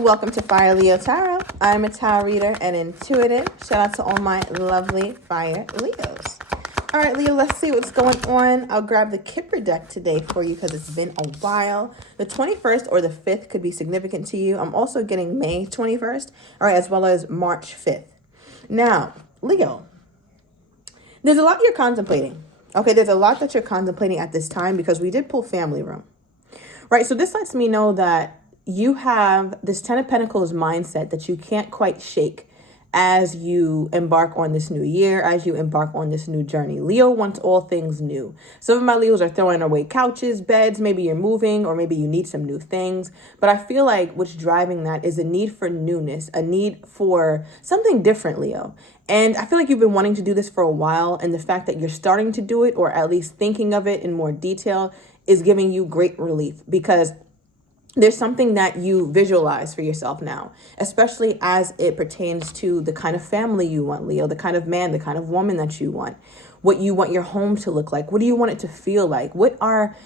Welcome to Fire Leo Tarot. I'm a tarot reader and intuitive. Shout out to all my lovely Fire Leos. All right, Leo, let's see what's going on. I'll grab the Kipper deck today for you because it's been a while. The 21st or the 5th could be significant to you. I'm also getting May 21st, all right, as well as March 5th. Now, Leo, there's a lot you're contemplating. Okay, there's a lot that you're contemplating at this time because we did pull family room, right? So this lets me know that you have this Ten of Pentacles mindset that you can't quite shake as you embark on this new year, as you embark on this new journey. Leo wants all things new. Some of my Leos are throwing away couches, beds, maybe you're moving, or maybe you need some new things. But I feel like what's driving that is a need for newness, a need for something different, Leo. And I feel like you've been wanting to do this for a while, and the fact that you're starting to do it, or at least thinking of it in more detail, is giving you great relief because there's something that you visualize for yourself now, especially as it pertains to the kind of family you want, Leo, the kind of man, the kind of woman that you want, what you want your home to look like. What do you want it to feel like? What are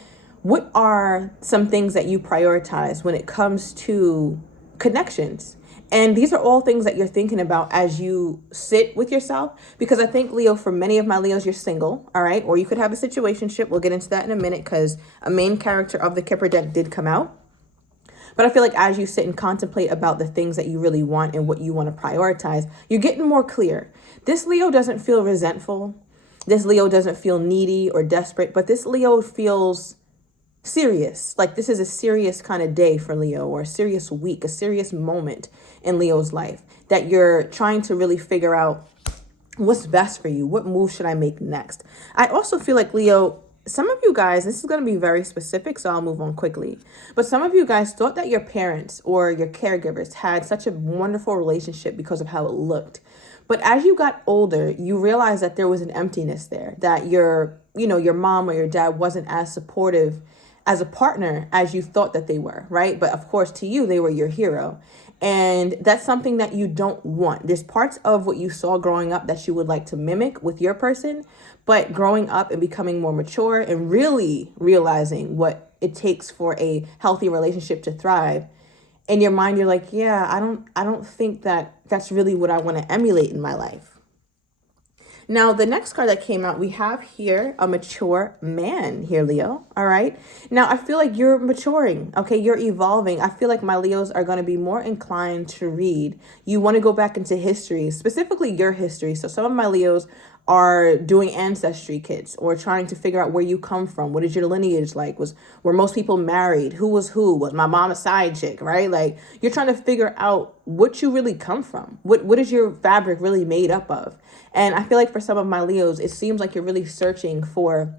some things that you prioritize when it comes to connections? And these are all things that you're thinking about as you sit with yourself, because I think, Leo, for many of my Leos, you're single, all right? Or you could have a situationship. We'll get into that in a minute because a main character of the Kipper deck did come out. But I feel like as you sit and contemplate about the things that you really want and what you want to prioritize, you're getting more clear. This Leo doesn't feel resentful. This Leo doesn't feel needy or desperate, but this Leo feels serious. Like this is a serious kind of day for Leo, or a serious week, a serious moment in Leo's life that you're trying to really figure out what's best for you. What move should I make next? I also feel like, Leo, some of you guys, this is going to be very specific, so I'll move on quickly. But some of you guys thought that your parents or your caregivers had such a wonderful relationship because of how it looked. But as you got older, you realized that there was an emptiness there, that your mom or your dad wasn't as supportive as a partner as you thought that they were, right? But of course, to you, they were your hero. And that's something that you don't want. There's parts of what you saw growing up that you would like to mimic with your person, but growing up and becoming more mature and really realizing what it takes for a healthy relationship to thrive, in your mind, you're like, yeah, I don't think that that's really what I want to emulate in my life. Now, the next card that came out, we have here a mature man here, Leo. All right. Now, I feel like you're maturing. Okay. You're evolving. I feel like my Leos are going to be more inclined to read. You want to go back into history, specifically your history. So some of my Leos are doing ancestry kits or trying to figure out where you come from. What is your lineage like? Were most people married? Who? Was my mom a side chick, right? Like you're trying to figure out what you really come from. What is your fabric really made up of? And I feel like for some of my Leos, it seems like you're really searching for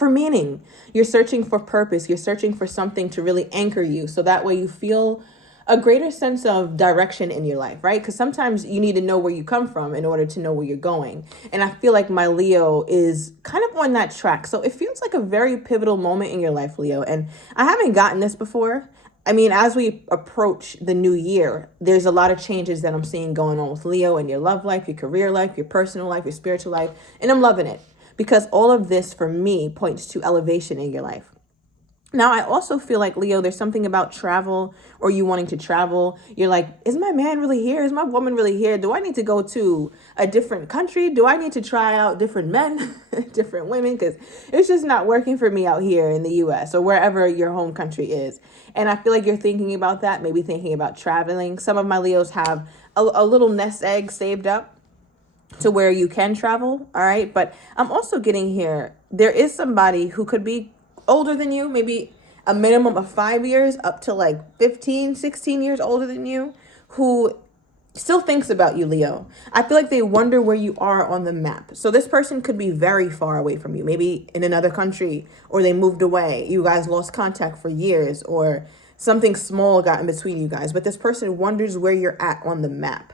meaning. You're searching for purpose. You're searching for something to really anchor you. So that way you feel a greater sense of direction in your life, right? Because sometimes you need to know where you come from in order to know where you're going. And I feel like my Leo is kind of on that track. So it feels like a very pivotal moment in your life, Leo. And I haven't gotten this before. I mean, as we approach the new year, there's a lot of changes that I'm seeing going on with Leo in your love life, your career life, your personal life, your spiritual life. And I'm loving it because all of this for me points to elevation in your life. Now, I also feel like, Leo, there's something about travel or you wanting to travel. You're like, is my man really here? Is my woman really here? Do I need to go to a different country? Do I need to try out different men, different women? Because it's just not working for me out here in the US or wherever your home country is. And I feel like you're thinking about that, maybe thinking about traveling. Some of my Leos have a little nest egg saved up to where you can travel. All right. But I'm also getting here, there is somebody who could be older than you, maybe a minimum of 5 years up to like 15, 16 years older than you, who still thinks about you, Leo. I feel like they wonder where you are on the map. So this person could be very far away from you, maybe in another country, or they moved away. You guys lost contact for years, or something small got in between you guys. But this person wonders where you're at on the map.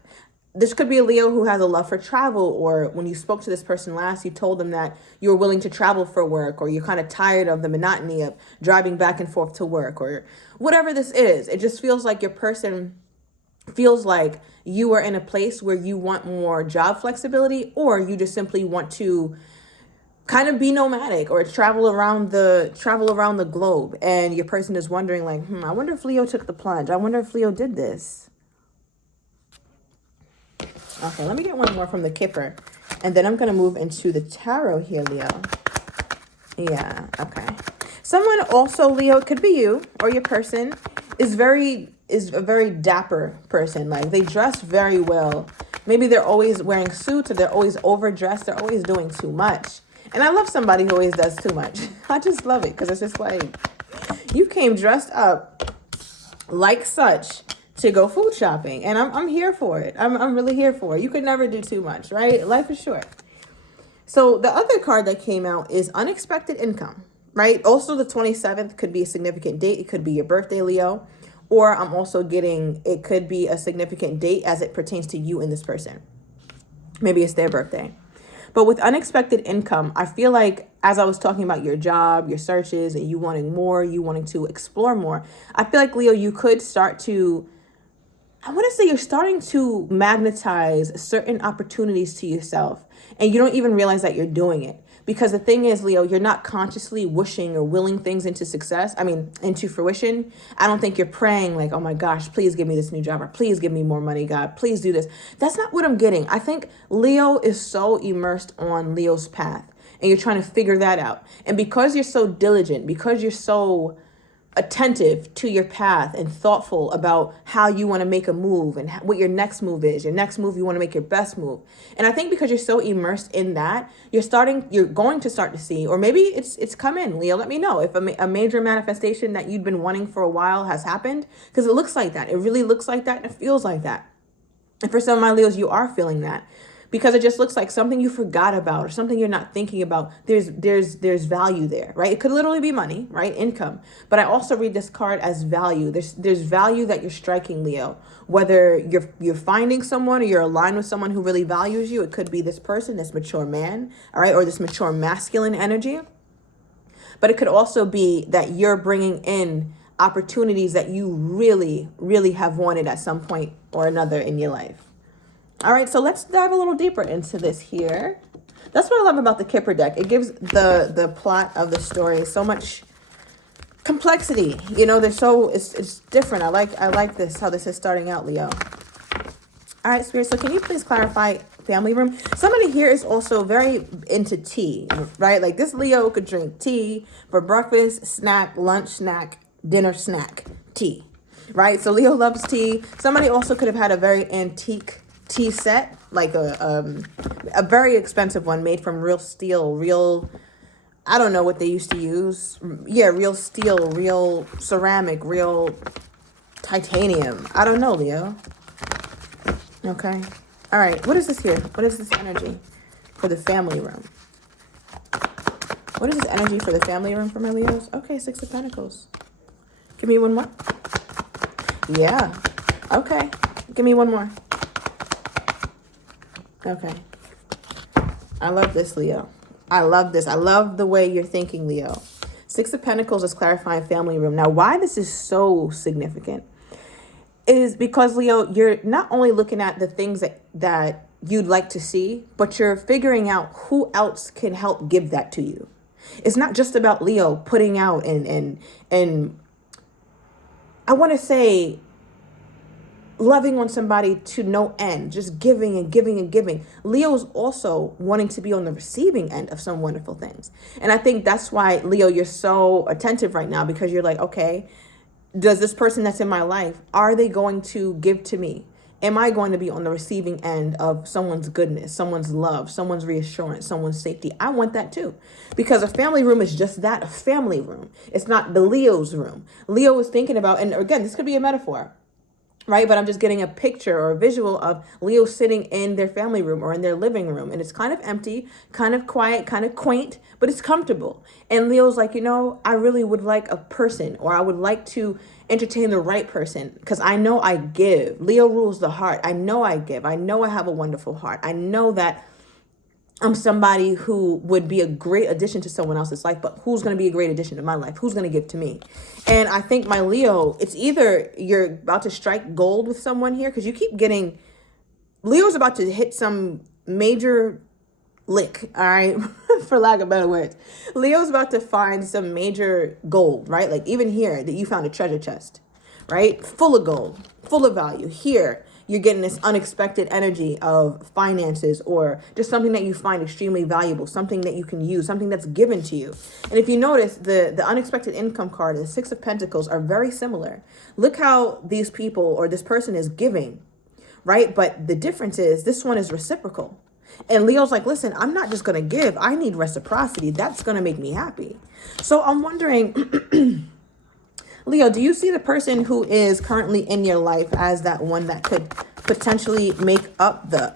This could be a Leo who has a love for travel, or when you spoke to this person last, you told them that you were willing to travel for work, or you're kind of tired of the monotony of driving back and forth to work, or whatever this is. It just feels like your person feels like you are in a place where you want more job flexibility, or you just simply want to kind of be nomadic or travel around the globe, and your person is wondering like, I wonder if Leo took the plunge. I wonder if Leo did this. Okay, let me get one more from the Kipper, and then I'm going to move into the tarot here, Leo. Yeah, okay. Someone also, Leo, it could be you or your person, is a very dapper person. Like, they dress very well. Maybe they're always wearing suits, or they're always overdressed. They're always doing too much. And I love somebody who always does too much. I just love it, because it's just like, you came dressed up like such to go food shopping, and I'm here for it. I'm really here for it. You could never do too much, right? Life is short. So the other card that came out is unexpected income, right? Also, the 27th could be a significant date. It could be your birthday, Leo. Or I'm also getting, it could be a significant date as it pertains to you and this person. Maybe it's their birthday. But with unexpected income, I feel like, as I was talking about your job, your searches, and you wanting more, you wanting to explore more, I feel like, Leo, you could start to, I want to say you're starting to magnetize certain opportunities to yourself, and you don't even realize that you're doing it. Because the thing is, Leo, you're not consciously wishing or willing things into into fruition. I don't think you're praying like, oh my gosh, please give me this new job, or please give me more money, God, please do this. That's not what I'm getting. I think Leo is so immersed on Leo's path, and you're trying to figure that out. And because you're so diligent, because you're so attentive to your path and thoughtful about how you want to make a move and what your next move is. Your next move, you want to make your best move. And I think because you're so immersed in that, you're going to start to see, or maybe it's come in, Leo, let me know if a major manifestation that you'd been wanting for a while has happened, because it looks like that. It really looks like that, and it feels like that. And for some of my Leos, you are feeling that, because it just looks like something you forgot about or something you're not thinking about. There's value there, right? It could literally be money, right? Income. But I also read this card as value. There's value that you're striking, Leo. Whether you're finding someone or you're aligned with someone who really values you. It could be this person, this mature man, all right? Or this mature masculine energy. But it could also be that you're bringing in opportunities that you really, really have wanted at some point or another in your life. All right, so let's dive a little deeper into this here. That's what I love about the Kipper deck. It gives the plot of the story so much complexity. You know, it's different. I like this, how this is starting out, Leo. All right, Spirit, so can you please clarify family room? Somebody here is also very into tea, right? Like, this Leo could drink tea for breakfast, snack, lunch, snack, dinner, snack, tea, right? So Leo loves tea. Somebody also could have had a very antique tea set, like a very expensive one made from real steel, I don't know what they used to use. Yeah, real steel, real ceramic, real titanium. I don't know, Leo. Okay. All right. What is this here? What is this energy for the family room? What is this energy for the family room for my Leos? Okay, 6 of Pentacles. Give me one more. Yeah. Okay. Give me one more. Okay. I love this, Leo. I love this. I love the way you're thinking, Leo. 6 of Pentacles is clarifying family room. Now, why this is so significant is because, Leo, you're not only looking at the things that you'd like to see, but you're figuring out who else can help give that to you. It's not just about, Leo, putting out and I want to say loving on somebody to no end, just giving and giving and giving. Leo's also wanting to be on the receiving end of some wonderful things. And I think that's why, Leo, you're so attentive right now, because you're like, okay, does this person that's in my life, are they going to give to me? Am I going to be on the receiving end of someone's goodness, someone's love, someone's reassurance, someone's safety? I want that too. Because a family room is just that, a family room. It's not the Leo's room. Leo is thinking about, and again, this could be a metaphor, right? But I'm just getting a picture or a visual of Leo sitting in their family room or in their living room. And it's kind of empty, kind of quiet, kind of quaint, but it's comfortable. And Leo's like, I really would like a person, or I would like to entertain the right person, because I know I give. Leo rules the heart. I know I give. I know I have a wonderful heart. I know that I'm somebody who would be a great addition to someone else's life, but who's going to be a great addition to my life? Who's going to give to me? And I think, my Leo, it's either you're about to strike gold with someone here, because you keep getting, Leo's about to hit some major lick, all right? For lack of better words. Leo's about to find some major gold, right? Like even here that you found a treasure chest, right? Full of gold, full of value. Here, you're getting this unexpected energy of finances or just something that you find extremely valuable, something that you can use, something that's given to you. And if you notice, the unexpected income card and the Six of Pentacles are very similar. Look how these people or this person is giving, right? But the difference is this one is reciprocal. And Leo's like, listen, I'm not just going to give. I need reciprocity. That's going to make me happy. So I'm wondering, Leo, do you see the person who is currently in your life as that one that could potentially make up the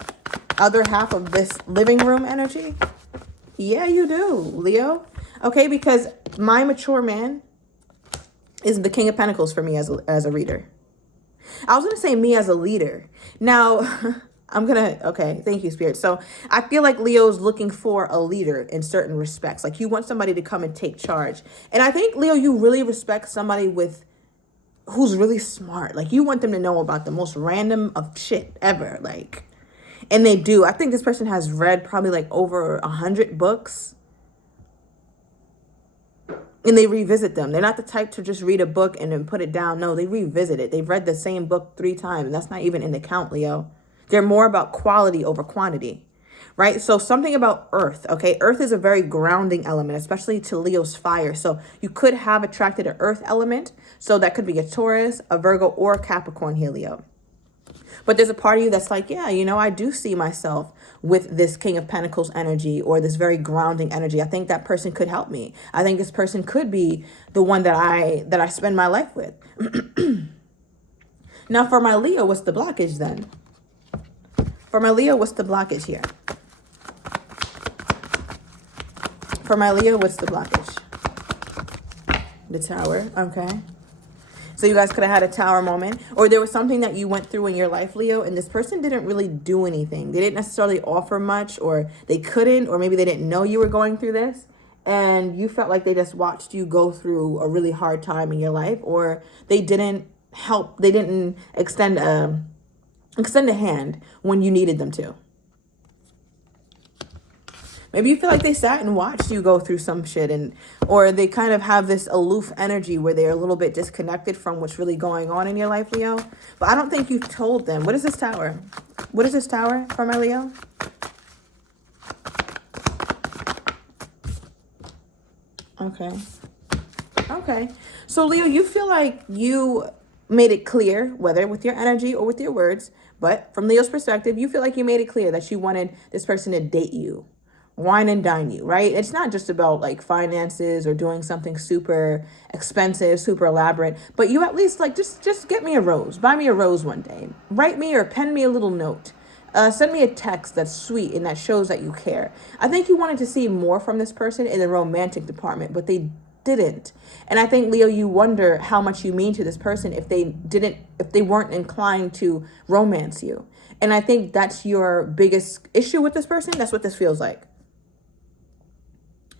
other half of this living room energy? Yeah, you do, Leo. Okay, because my mature man is the King of Pentacles for me as a reader. I was going to say me as a leader. Now, okay, thank you, Spirit. So I feel like Leo's looking for a leader in certain respects. Like you want somebody to come and take charge. And I think, Leo, you really respect somebody who's really smart. Like you want them to know about the most random of shit ever. Like, and they do. I think this person has read probably like over 100 books. And they revisit them. They're not the type to just read a book and then put it down. No, they revisit it. They've read the same book 3 times. And that's not even in the count, Leo. They're more about quality over quantity, right? So something about earth, okay? Earth is a very grounding element, especially to Leo's fire. So you could have attracted an earth element. So that could be a Taurus, a Virgo, or a Capricorn here, Leo. But there's a part of you that's like, yeah, I do see myself with this King of Pentacles energy or this very grounding energy. I think that person could help me. I think this person could be the one that I spend my life with. Now, for my Leo, what's the blockage then? For my Leo, what's the blockage here? For my Leo, what's the blockage? The Tower, okay. So you guys could have had a Tower moment, or there was something that you went through in your life, Leo, and this person didn't really do anything. They didn't necessarily offer much, or they couldn't, or maybe they didn't know you were going through this, and you felt like they just watched you go through a really hard time in your life, or they didn't help, they didn't extend a hand when you needed them to. Maybe you feel like they sat and watched you go through some shit, or they kind of have this aloof energy where they're a little bit disconnected from what's really going on in your life, Leo. But I don't think you've told them. What is this Tower? What is this Tower for my Leo? Okay. Okay. So Leo, you feel like you made it clear, whether with your energy or with your words, but from Leo's perspective, you feel like you made it clear that you wanted this person to date you, wine and dine you, right? It's not just about like finances or doing something super expensive, super elaborate, but you at least like, just get me a rose, buy me a rose one day, write me or pen me a little note, send me a text that's sweet and that shows that you care. I think you wanted to see more from this person in the romantic department, but they didn't. And I think, Leo, you wonder how much you mean to this person if they weren't inclined to romance you. And I think that's your biggest issue with this person. That's what this feels like.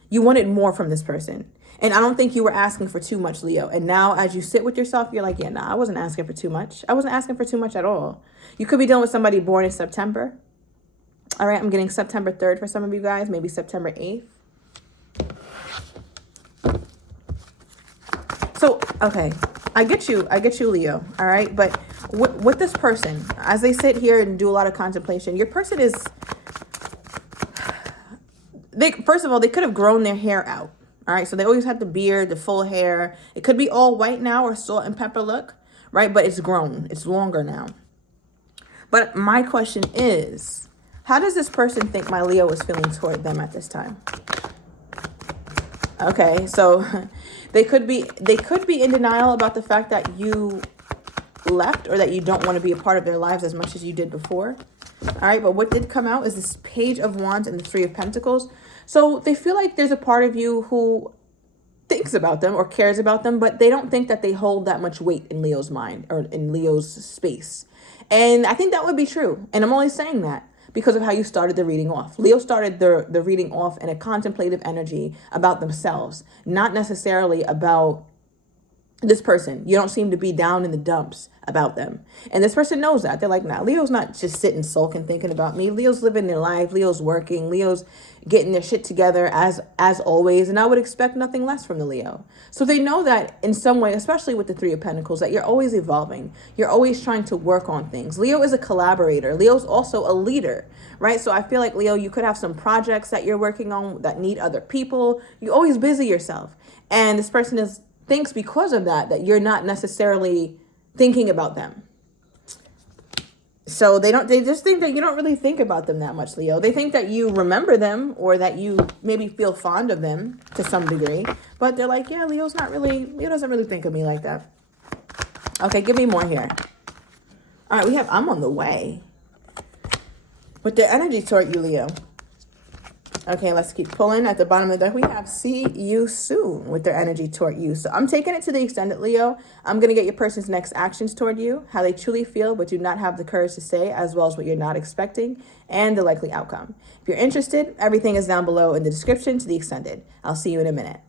You wanted more from this person. And I don't think you were asking for too much, Leo. And now as you sit with yourself, you're like, yeah, nah, I wasn't asking for too much. I wasn't asking for too much at all. You could be dealing with somebody born in September. All right, I'm getting September 3rd for some of you guys, maybe September 8th. So, okay, I get you, Leo, all right? But with this person, as they sit here and do a lot of contemplation, your person is, first of all, they could have grown their hair out, all right? So they always had the beard, the full hair. It could be all white now or salt and pepper look, right? But it's grown, it's longer now. But my question is, how does this person think my Leo is feeling toward them at this time? Okay, so they could be in denial about the fact that you left or that you don't want to be a part of their lives as much as you did before. All right, but what did come out is this Page of Wands and the Three of Pentacles. So they feel like there's a part of you who thinks about them or cares about them, but they don't think that they hold that much weight in Leo's mind or in Leo's space. And I think that would be true. And I'm only saying that because of how you started the reading off. Leo started the reading off in a contemplative energy about themselves, not necessarily about this person. You don't seem to be down in the dumps about them. And this person knows that. They're like, nah, Leo's not just sitting sulking thinking about me. Leo's living their life. Leo's working. Leo's getting their shit together as always. And I would expect nothing less from the Leo. So they know that in some way, especially with the Three of Pentacles, that you're always evolving. You're always trying to work on things. Leo is a collaborator. Leo's also a leader, right? So I feel like, Leo, you could have some projects that you're working on that need other people. You always busy yourself. And this person thinks because of that you're not necessarily thinking about them. So they just think that you don't really think about them that much, Leo. They think that you remember them or that you maybe feel fond of them to some degree. But they're like, yeah, Leo doesn't really think of me like that. Okay, give me more here. All right, we have I'm on the way. With their energy toward you, Leo. Okay, let's keep pulling. At the bottom of the deck, we have see you soon with their energy toward you. So I'm taking it to the extended, Leo. I'm going to get your person's next actions toward you, how they truly feel but do not have the courage to say, as well as what you're not expecting, and the likely outcome. If you're interested, everything is down below in the description to the extended. I'll see you in a minute.